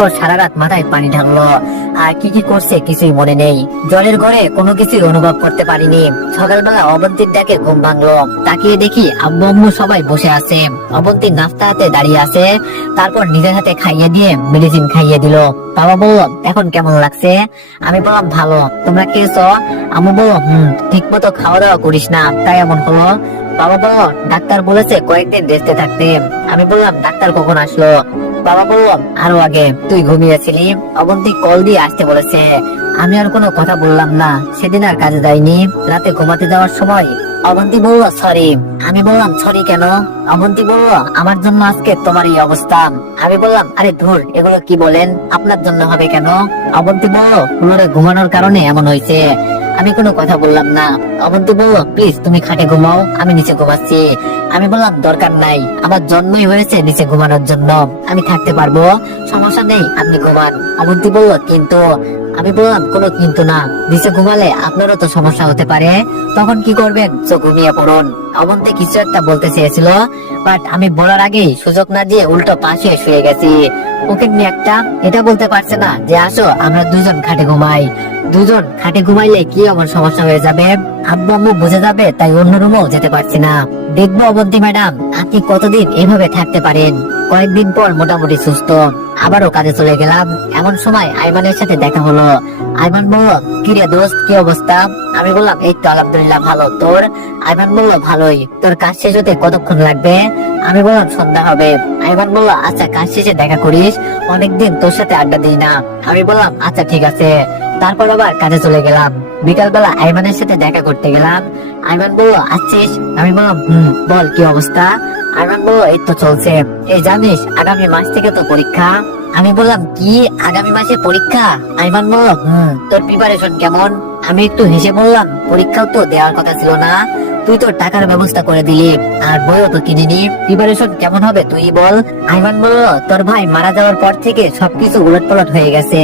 সারা রাত মাথায় পানি ঢাললো। আর কি কি করছে কিছুই মনে নেই। জলের ঘরে কোনো কিছুই অনুভব করতে পারিনি। সকালবেলা অবন্তীর ডাকে ঘুম ভাঙলো। তাকিয়ে দেখি আব্বু আম্মু সবাই বসে আছে। অবন্তী নাস্তা হাতে দাঁড়িয়ে আছে। তারপর নিজের হাতে খাইয়ে দিয়ে মেডিসিন খাইয়ে দিল। বাবা বলল, এখন কেমন লাগছে? আমি বললাম, ভালো। তোমরা খেয়েছো? আম্মু বলল, ঠিক মতো খাওয়া দাওয়া করিস না, তাই এমন হলো। বাবা বলল, ডাক্তার বলেছে কয়েকদিন রেস্টে থাকতে। আমি বললাম, ডাক্তার কখন আসলো? বাবা বলল, আরো আগে। তুই ঘুমিয়েছিলি, অবন্তী কল দিয়ে আসতে বলেছে। আমি আর কোনো কথা বললাম না। সেদিন আর কাজে যাইনি। রাতে ঘুমাতে যাওয়ার সময় অবন্তী বলল, সরি। আমি বললাম, সরি কেন? অবন্তী বলল, আমার জন্য আজকে তোমার এই অবস্থা। আমি বললাম, আরে ধুর, এগুলো কি বলেন? আপনার জন্য হবে কেন? অবন্তী বলল, ফ্লোরে ঘুমানোর কারণে এমন হয়েছে। আমি কোনো কথা বললাম না। অবন্তী বলল, প্লিজ তুমি খাটে ঘুমাও, আমি নিচে ঘুমাচ্ছি। আমি বললাম, দরকার নাই, আমার জন্মই হয়েছে নিচে ঘুমানোর জন্য। আমি থাকতে পারবো, সমস্যা নেই, আপনি ঘুমান। অবন্তী বলল, কিন্তু। আমি বললাম, কোনো কিন্তু না। নিচে ঘুমালে আপনারও তো সমস্যা হতে পারে। তখন কি করবেন? চোখ ঘুমিয়ে পড়ুন। অবন্তী কিছু একটা বলতে চেয়েছিল, বাট আমি বলার আগেই সুযোগ না দিয়ে উল্টো পাশে শুয়ে গেছি। ওকে নিয়ে একটা এটা বলতে পারছে না যে আসো আমরা দুজন খাটে ঘুমাই। দুজন খাটে ঘুমাইলে কি এমন সমস্যা হয়ে যাবে? আব্বু আম্মু বুঝে যাবে, তাই অন্য রুমেও যেতে পারছি না। দেখবো অবন্তী ম্যাডাম, আপনি কতদিন এভাবে থাকতে পারেন। কয়েকদিন পর মোটামুটি সুস্থ। আবারও কাজে চলে গেলাম। এমন সময় আইমানের সাথে দেখা হলো। আইমান বলল, কিরে দোস্ত, কি অবস্থা? আমি বললাম, এই তো আলহামদুলিল্লাহ ভালো। তোর? আইমান বলল, ভালোই। তোর কাজ শেষ হতে কতক্ষণ লাগবে? আমি বললাম, সন্ধ্যা হবে। আইমান বলল, আচ্ছা, কাজ শেষে দেখা করিস, অনেকদিন তোর সাথে আড্ডা দিই না। আমি বললাম, আচ্ছা ঠিক আছে। তারপর আবার কাজে চলে গেলাম। বিকাল বেলা আইমানের সাথে দেখা করতে গেলাম। আইমান বলল, আসছিস? আমি বললাম, বল কি অবস্থা? আইমান বলল, এই তো চলছে। এই জানিস, আগামী মাস থেকে তো পরীক্ষা। আমি বললাম, কি আগামী মাসে পরীক্ষা? আইমান বলল, তোর প্রিপারেশন কেমন? আমি একটু হেসে বললাম, পরীক্ষাও তো দেওয়ার কথা ছিল না, তুই তো টাকার ব্যবস্থা করে দিলি, আর বইও তো কিনিনি, প্রিপারেশন কেমন হবে তুই বল। আইমান বলল, তোর ভাই মারা যাওয়ার পর থেকে সবকিছু উলটপালট হয়ে গেছে।